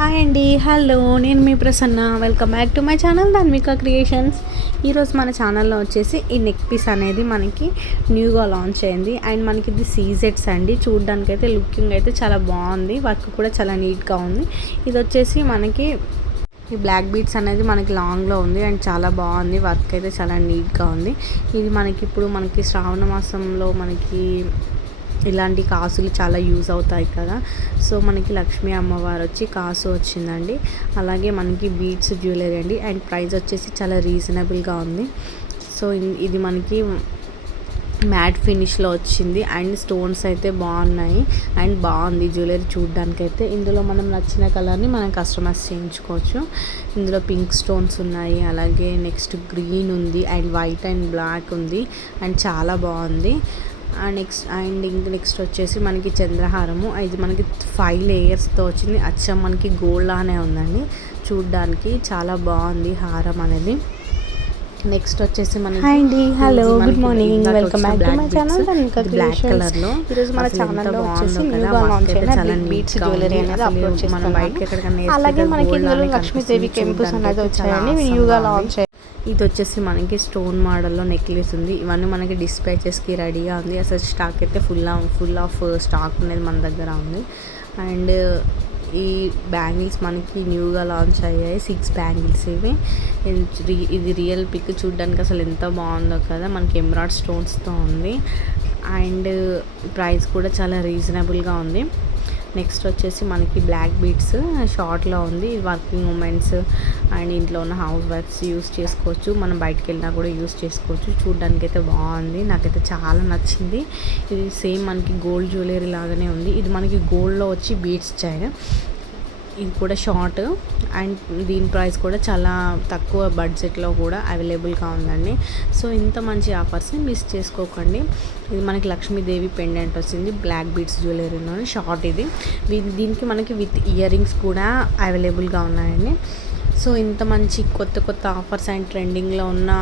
Hi అండి, hello, నేను మీ Prasanna. Welcome back to my channel Dhanvika creations. ఈరోజు మన ఛానల్లో వచ్చేసి ఈ నెక్ పీస్ అనేది మనకి న్యూగా లాంచ్ అయింది. అండ్ మనకి ఇది సీజెట్స్ అండి. చూడడానికి అయితే లుకింగ్ అయితే చాలా బాగుంది, వర్క్ కూడా చాలా నీట్గా ఉంది. ఇది వచ్చేసి మనకి ఈ బ్లాక్ బీడ్స్ అనేది మనకి లాంగ్లో ఉంది అండ్ చాలా బాగుంది, వర్క్ అయితే చాలా నీట్గా ఉంది. ఇది మనకి ఇప్పుడు మనకి శ్రావణ మాసంలో మనకి ఇలాంటి కాసులు చాలా యూజ్ అవుతాయి కదా. సో మనకి లక్ష్మీ అమ్మవారు వచ్చి కాసు వచ్చిందండి. అలాగే మనకి బీడ్స్ జ్యువెలరీ అండి. అండ్ ప్రైస్ వచ్చేసి చాలా రీజనబుల్గా ఉంది. సో ఇది మనకి మ్యాట్ ఫినిష్లో వచ్చింది అండ్ స్టోన్స్ అయితే బాగున్నాయి అండ్ బాగుంది జ్యువెలరీ చూడడానికి అయితే. ఇందులో మనం నచ్చిన కలర్ని మనం కస్టమైజ్ చేయించుకోవచ్చు. ఇందులో పింక్ స్టోన్స్ ఉన్నాయి, అలాగే నెక్స్ట్ గ్రీన్ ఉంది అండ్ వైట్ అండ్ బ్లాక్ ఉంది అండ్ చాలా బాగుంది. నెక్స్ట్ వచ్చేసి మనకి చంద్రహారము. ఇది మనకి 5 లేయర్స్తో వచ్చింది. అచ్చం మనకి గోల్డ్ లానే ఉందండి, చూడ్డానికి చాలా బాగుంది హారం అనేది. నెక్స్ట్ వచ్చేసి మనకి హాయ్ అండి, hello, good morning, welcome back to my channel Dhanvika black colour లో. ఈరోజు మన ఛానల్లో వచ్చేసి న్యూగా లాంచ్ అయిన బీడ్స్ జ్యువెలరీ అనేది అప్లోడ్ చేస్తున్నాను. అలాగే మనకి ఇందులో లక్ష్మీదేవి కెంపుల్స్ అనేది వచ్చాయండి, న్యూగా లాంచ్ అయ్యాయి. ఇది వచ్చేసి మనకి స్టోన్ మోడల్లో నెక్లెస్ ఉంది. ఇవన్నీ మనకి డిస్పాచెస్కి రెడీగా ఉంది. అసలు స్టాక్ అయితే ఫుల్ ఆఫ్ స్టాక్ అనేది మన దగ్గర ఉంది. అండ్ ఈ బ్యాంగిల్స్ మనకి న్యూగా లాంచ్ అయ్యాయి, 6 బ్యాంగిల్స్ ఇవి. ఇది రియల్ పిక్, చూడడానికి అసలు ఎంత బాగుందో కదా. మనకి ఎమరాల్డ్ స్టోన్స్తో ఉంది అండ్ ప్రైస్ కూడా చాలా రీజనబుల్గా ఉంది. నెక్స్ట్ వచ్చేసి మనకి బ్లాక్ బీడ్స్ షార్ట్లో ఉంది. వర్కింగ్ ఉమెన్స్ అండ్ ఇంట్లో ఉన్న హౌస్ వైఫ్స్ యూస్ చేసుకోవచ్చు, మనం బయటకు వెళ్ళినా కూడా యూస్ చేసుకోవచ్చు. చూడడానికి అయితే బాగుంది, నాకైతే చాలా నచ్చింది. ఇది సేమ్ మనకి గోల్డ్ జ్యువెలరీ లాగానే ఉంది. ఇది మనకి గోల్డ్లో వచ్చి బీడ్స్ చైన్. ఇది కూడా షార్ట్ అండ్ దీని ప్రైస్ కూడా చాలా తక్కువ బడ్జెట్లో కూడా అవైలబుల్గా ఉందండి. సో ఇంత మంచి ఆఫర్స్ని మిస్ చేసుకోకండి. ఇది మనకి లక్ష్మీదేవి పెండెంట్ వచ్చింది, బ్లాక్ బీడ్స్ జ్యువెలరీలో షార్ట్. ఇది దీనికి మనకి విత్ ఇయర్ రింగ్స్ కూడా అవైలబుల్గా ఉన్నాయండి. సో ఇంత మంచి కొత్త ఆఫర్స్ అండ్ ట్రెండింగ్లో ఉన్న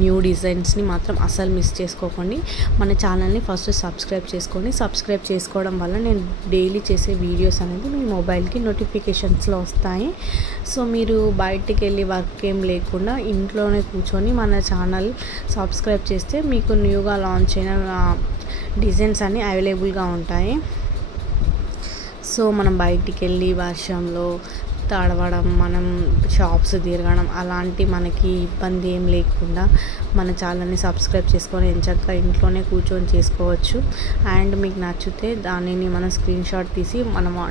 న్యూ డిజైన్స్ని మాత్రం అసలు మిస్ చేసుకోకండి. మన ఛానల్ని ఫస్ట్ సబ్స్క్రైబ్ చేసుకోండి. సబ్స్క్రైబ్ చేసుకోవడం వల్ల నేను డైలీ చేసే వీడియోస్ అనేది మీ మొబైల్కి నోటిఫికేషన్స్లో వస్తాయి. సో మీరు బయటికి వెళ్ళి వర్క్ ఏం లేకుండా ఇంట్లోనే కూర్చొని మన ఛానల్ సబ్స్క్రైబ్ చేస్తే మీకు న్యూగా లాంచ్ అయిన డిజైన్స్ అన్నీ అవైలబుల్గా ఉంటాయి. సో మనం బయటికి వెళ్ళి వర్షంలో తడవడం, మనం షాప్స్ తిరగడం అలాంటి మనకి ఇబ్బంది ఏం లేకుండా మన ఛానల్ని సబ్స్క్రైబ్ చేసుకొని ఎంచక్కా ఇంట్లోనే కూర్చొని చేసుకోవచ్చు. అండ్ మీకు నచ్చితే దానిని మనం స్క్రీన్ షాట్ తీసి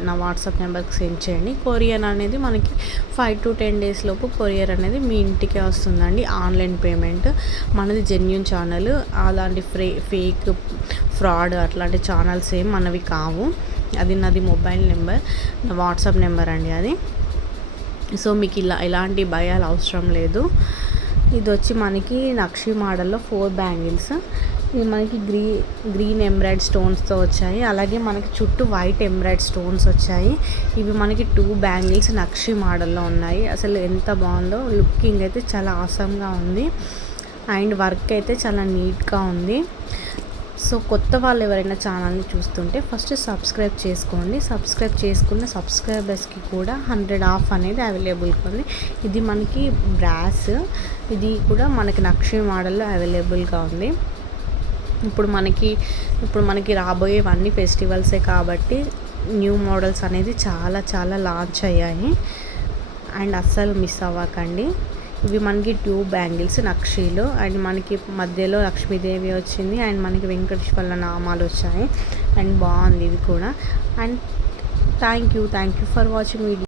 నా వాట్సాప్ నెంబర్కి సెండ్ చేయండి. కొరియర్ అనేది మనకి 5 to 10 days లోపు కొరియర్ అనేది మీ ఇంటికే వస్తుందండి. Online payment. మనది జెన్యూన్ ఛానల్, అలాంటి ఫేక్ ఫ్రాడ్ అట్లాంటి ఛానల్స్ ఏం మనవి కావు. అది నాది మొబైల్ నెంబర్, నా వాట్సాప్ నెంబర్ అండి అది. సో మీకు ఇలాంటి భయాలు అవసరం లేదు. ఇది వచ్చి మనకి నక్షి మోడల్లో 4 బ్యాంగిల్స్. ఇది మనకి గ్రీన్ ఎంబ్రాయిడ్ స్టోన్స్తో వచ్చాయి, అలాగే మనకి చుట్టూ వైట్ ఎంబ్రాయిడ్ స్టోన్స్ వచ్చాయి. ఇవి మనకి 2 బ్యాంగిల్స్ నక్షి మోడల్లో ఉన్నాయి. అసలు ఎంత బాగుందో, లుకింగ్ అయితే చాలా ఆసమ్గా ఉంది అండ్ వర్క్ అయితే చాలా నీట్గా ఉంది. సో కొత్త వాళ్ళు ఎవరైనా ఛానల్ని చూస్తుంటే ఫస్ట్ సబ్స్క్రైబ్ చేసుకోండి. సబ్స్క్రైబ్ చేసుకున్న సబ్స్క్రైబర్స్కి కూడా 100 ఆఫ్ అనేది అవైలబుల్గా ఉంది. ఇది మనకి బ్రాస్, ఇది కూడా మనకి నక్షి మోడల్లో అవైలబుల్గా ఉంది. ఇప్పుడు మనకి రాబోయేవన్నీ ఫెస్టివల్సే కాబట్టి న్యూ మోడల్స్ అనేది చాలా లాంచ్ అయ్యాయి అండ్ అస్సలు మిస్ అవ్వకండి. ఇవి మనకి 2 బ్యాంగిల్స్ నక్షీలో అండ్ మనకి మధ్యలో లక్ష్మీదేవి వచ్చింది అండ్ మనకి వెంకటేశ్వర నామాలు వచ్చాయి అండ్ బాగుంది ఇది కూడా. And thank you for watching video.